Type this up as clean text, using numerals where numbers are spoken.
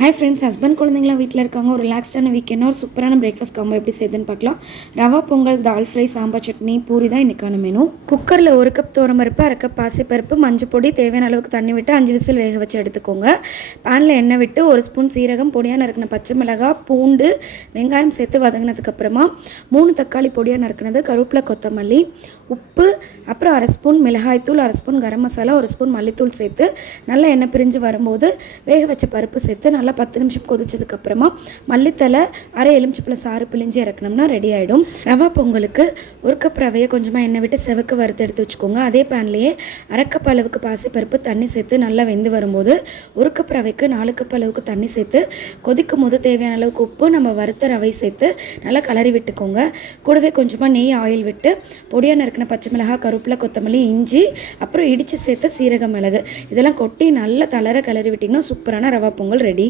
Hi friends, husband குழந்தைங்களாம் வீட்டில் இருக்காங்க. ஒரு ரிலாக்ஸ்டான வீக்கெண்டாக ஒரு சூப்பரான பிரேக்ஃபாஸ்ட் காம்போ எப்படி செய்யுதுன்னு பார்க்கலாம். ரவா பொங்கல், தால் ஃப்ரை, சாம்பார் சட்னி, பூரி தான் இன்றைக்கான மெனு. குக்கரில் 1 கப் துவரம்பருப்பு, 1/2 கப் பாசிப்பருப்பு, மஞ்சள் பொடி, தேவையான அளவுக்கு தண்ணி விட்டு 5 விசில் வேக வச்சு எடுத்துக்கோங்க. பேனில் எண்ணெய் விட்டு 1 ஸ்பூன் சீரகம், பொடியாக நறுக்கின பச்சை மிளகாய், பூண்டு, வெங்காயம் சேர்த்து வதங்கினதுக்கப்புறமா 3 தக்காளி பொடியாக நறுக்கினது, கருவேப்பிலை, கொத்தமல்லி, உப்பு, அப்புறம் 1/2 ஸ்பூன் மிளகாய்த்தூள், 1/2 ஸ்பூன் கரம் மசாலா, 1 ஸ்பூன் மல்லித்தூள் சேர்த்து நல்லா எண்ணெய் பிரிஞ்சு வரும்போது வேக வச்ச பருப்பு சேர்த்து நல்லா 10 நிமிஷம் கொதிச்சதுக்கப்புறமா மல்லித்தலை, 1/2 எலுமிச்சப்பழம் சாறு பிழிஞ்சு இறக்கணும்னா ரெடி ஆகிடும். ரவா பொங்கலுக்கு 1 கப் ரவையை கொஞ்சமாக எண்ணெய் விட்டு செவக்கு வறுத்து எடுத்து வச்சுக்கோங்க. அதே பேன்லேயே 1/2 கப் அளவுக்கு பாசிப்பருப்பு தண்ணி சேர்த்து நல்லா வெந்து வரும்போது 1 கப் ரவைக்கு 4 கப் அளவுக்கு தண்ணி சேர்த்து கொதிக்கும் போது தேவையான அளவுக்கு உப்பு, நம்ம வறுத்த ரவை சேர்த்து நல்லா கலரி விட்டுக்கோங்க. கூடவே கொஞ்சமாக நெய், ஆயில் விட்டு பொடியாக நறுக்கின பச்சை மிளகாய், கருவேப்பிலை, கொத்தமல்லி, இஞ்சி, அப்புறம் இடித்து சேர்த்த சீரக மிளகு இதெல்லாம் கொட்டி நல்லா தளர கிளறி விட்டிங்கன்னா சூப்பரான ரவா பொங்கல் ரெடி.